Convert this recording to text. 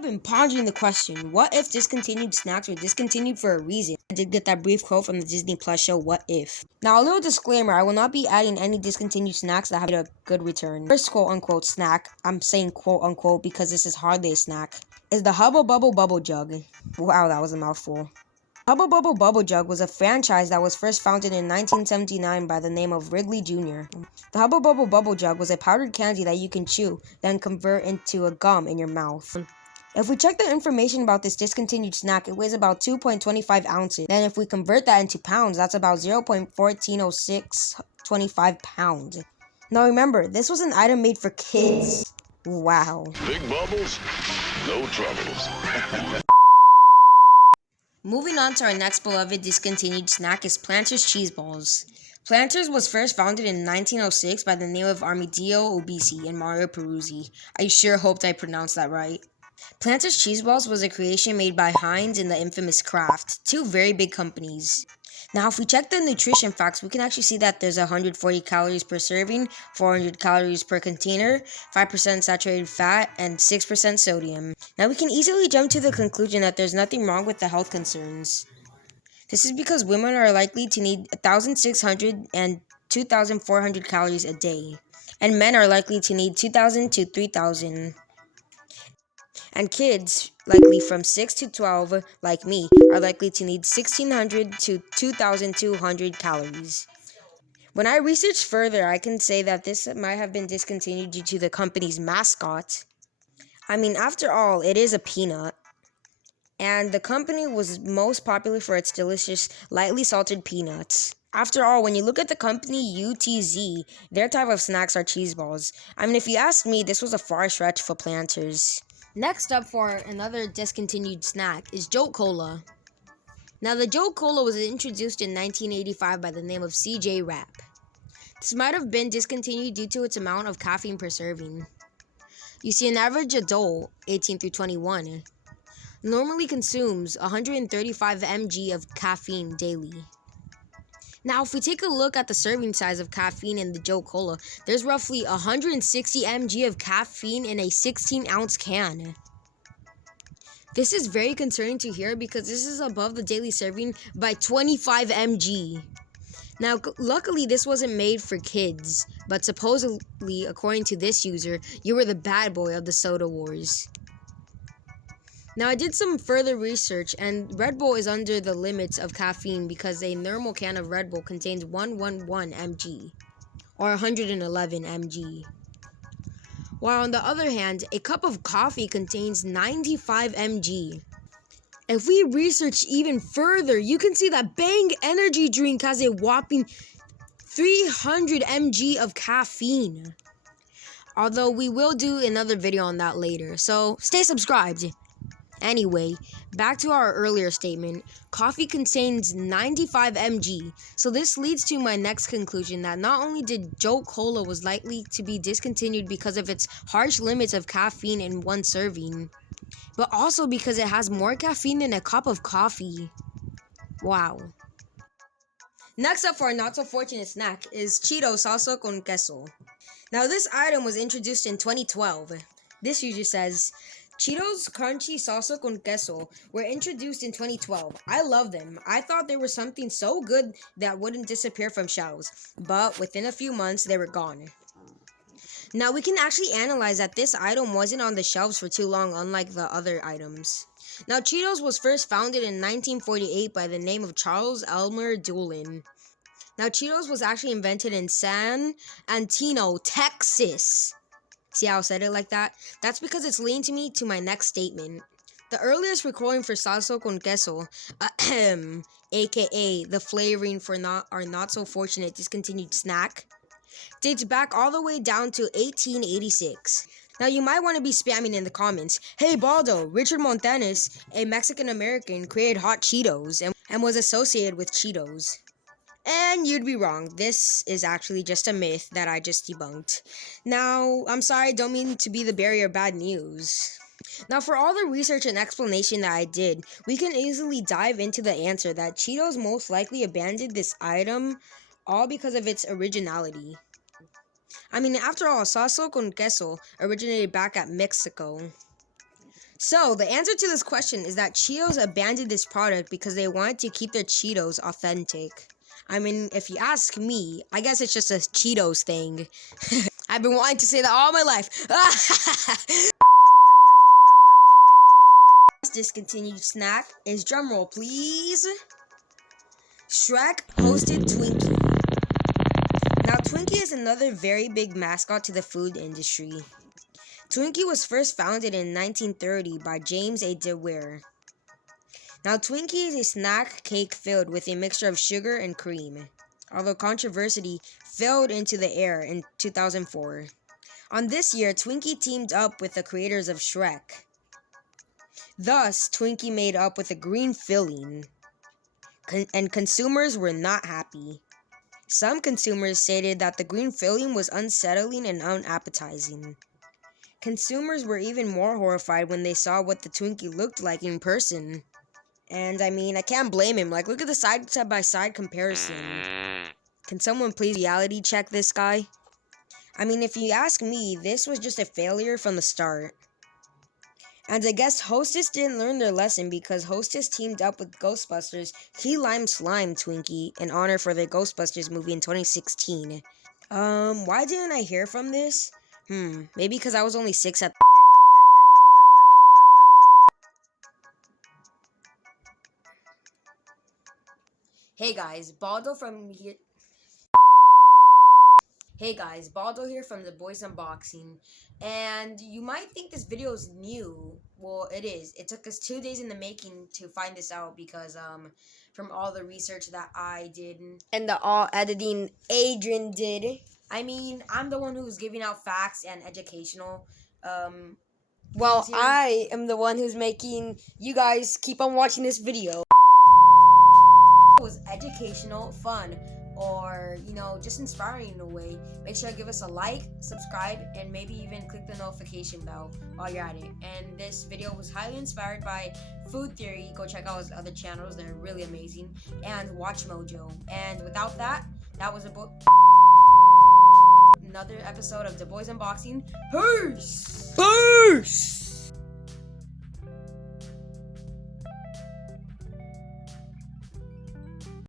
I've been pondering the question, what if discontinued snacks were discontinued for a reason? I did get that brief quote from the Disney Plus show, What If? Now, a little disclaimer, I will not be adding any discontinued snacks that have a good return. First quote-unquote snack, I'm saying quote-unquote because this is hardly a snack, is the Hubble Bubble Bubble Jug. Wow, that was a mouthful. Hubble Bubble Bubble Jug was a franchise that was first founded in 1979 by the name of Wrigley Jr. The Hubble Bubble Bubble Jug was a powdered candy that you can chew, then convert into a gum in your mouth. If we check the information about this discontinued snack, it weighs about 2.25 ounces. Then if we convert that into pounds, that's about 0.140625 pounds. Now remember, this was an item made for kids. Wow. Big bubbles, no troubles. Moving on to our next beloved discontinued snack is Planters Cheese Balls. Planters was first founded in 1906 by the name of Armidio Obisi and Mario Peruzzi. I sure hoped I pronounced that right. Planters Cheese Balls was a creation made by Heinz and the infamous Kraft, two very big companies. Now, if we check the nutrition facts, we can actually see that there's 140 calories per serving, 400 calories per container, 5% saturated fat, and 6% sodium. Now, we can easily jump to the conclusion that there's nothing wrong with the health concerns. This is because women are likely to need 1,600 and 2,400 calories a day, and men are likely to need 2,000 to 3,000. And kids, likely from 6 to 12, like me, are likely to need 1,600 to 2,200 calories. When I researched further, I can say that this might have been discontinued due to the company's mascot. I mean, after all, it is a peanut. And the company was most popular for its delicious, lightly salted peanuts. After all, when you look at the company UTZ, their type of snacks are cheese balls. I mean, if you ask me, this was a far stretch for Planters. Next up for another discontinued snack is Jolt Cola. Now, the Jolt Cola was introduced in 1985 by the name of CJ Wrap. This might have been discontinued due to its amount of caffeine per serving. You see, an average adult, 18 through 21, normally consumes 135 mg of caffeine daily. Now, if we take a look at the serving size of caffeine in the Jolt Cola, there's roughly 160 mg of caffeine in a 16-ounce can. This is very concerning to hear because this is above the daily serving by 25 mg. Now, luckily, this wasn't made for kids, but supposedly, according to this user, you were the bad boy of the soda wars. Now, I did some further research, and Red Bull is under the limits of caffeine because a normal can of Red Bull contains 111 mg, or 111 mg. While on the other hand, a cup of coffee contains 95 mg. If we research even further, you can see that Bang Energy Drink has a whopping 300 mg of caffeine. Although we will do another video on that later, so stay subscribed. Anyway, back to our earlier statement, coffee contains 95 mg, so this leads to my next conclusion that not only did Jolt Cola was likely to be discontinued because of its harsh limits of caffeine in one serving, but also because it has more caffeine than a cup of coffee. Wow. Next up for our not-so-fortunate snack is Cheeto Salsa con Queso. Now this item was introduced in 2012. This user says, Cheetos Crunchy Salsa con Queso were introduced in 2012. I love them. I thought they were something so good that wouldn't disappear from shelves, but within a few months they were gone. Now we can actually analyze that this item wasn't on the shelves for too long, unlike the other items. Now Cheetos was first founded in 1948 by the name of Charles Elmer Doolin. Now Cheetos was actually invented in San Antonio, Texas. See how I said it like that? That's because it's leading me to my next statement. The earliest recording for Salsa con Queso, aka the flavoring for our not-so-fortunate discontinued snack, dates back all the way down to 1886. Now you might want to be spamming in the comments, hey Baldo, Richard Montanes, a Mexican-American, created hot Cheetos and was associated with Cheetos. And you'd be wrong. This is actually just a myth that I just debunked. Now, I'm sorry, don't mean to be the bearer of bad news. Now, for all the research and explanation that I did, we can easily dive into the answer that Cheetos most likely abandoned this item all because of its originality. I mean, after all, salsa con queso originated back at Mexico. So, the answer to this question is that Cheetos abandoned this product because they wanted to keep their Cheetos authentic. I mean, if you ask me, I guess it's just a Cheetos thing. I've been wanting to say that all my life. Discontinued snack is, drumroll please, Shrek hosted Twinkie. Now, Twinkie is another very big mascot to the food industry. Twinkie was first founded in 1930 by James A. DeWare. Now, Twinkie is a snack cake filled with a mixture of sugar and cream, although controversy filled into the air in 2004. On this year, Twinkie teamed up with the creators of Shrek. Thus, Twinkie made up with a green filling, and consumers were not happy. Some consumers stated that the green filling was unsettling and unappetizing. Consumers were even more horrified when they saw what the Twinkie looked like in person. And I mean, I can't blame him. Like, look at the side-by-side comparison. Can someone please reality check this guy? I mean, if you ask me, this was just a failure from the start. And I guess Hostess didn't learn their lesson because Hostess teamed up with Ghostbusters Key Lime Slime Twinkie in honor for the Ghostbusters movie in 2016. Why didn't I hear from this? Maybe because I was only 6 at... Hey guys, Baldo here from The Boys Unboxing, and you might think this video is new. Well, it is. It took us 2 days in the making to find this out because from all the research that I did and the all editing Adrian did. I mean, I'm the one who's giving out facts and educational well, I am the one who's making you guys keep on watching this video. It was educational, fun, or, you know, just inspiring in a way. Make sure to give us a like, subscribe, and maybe even click the notification bell while you're at it. And this video was highly inspired by Food Theory. Go check out his other channels, they're really amazing. And Watch Mojo. And without that, that was another episode of The Boys Unboxing. Peace! Peace!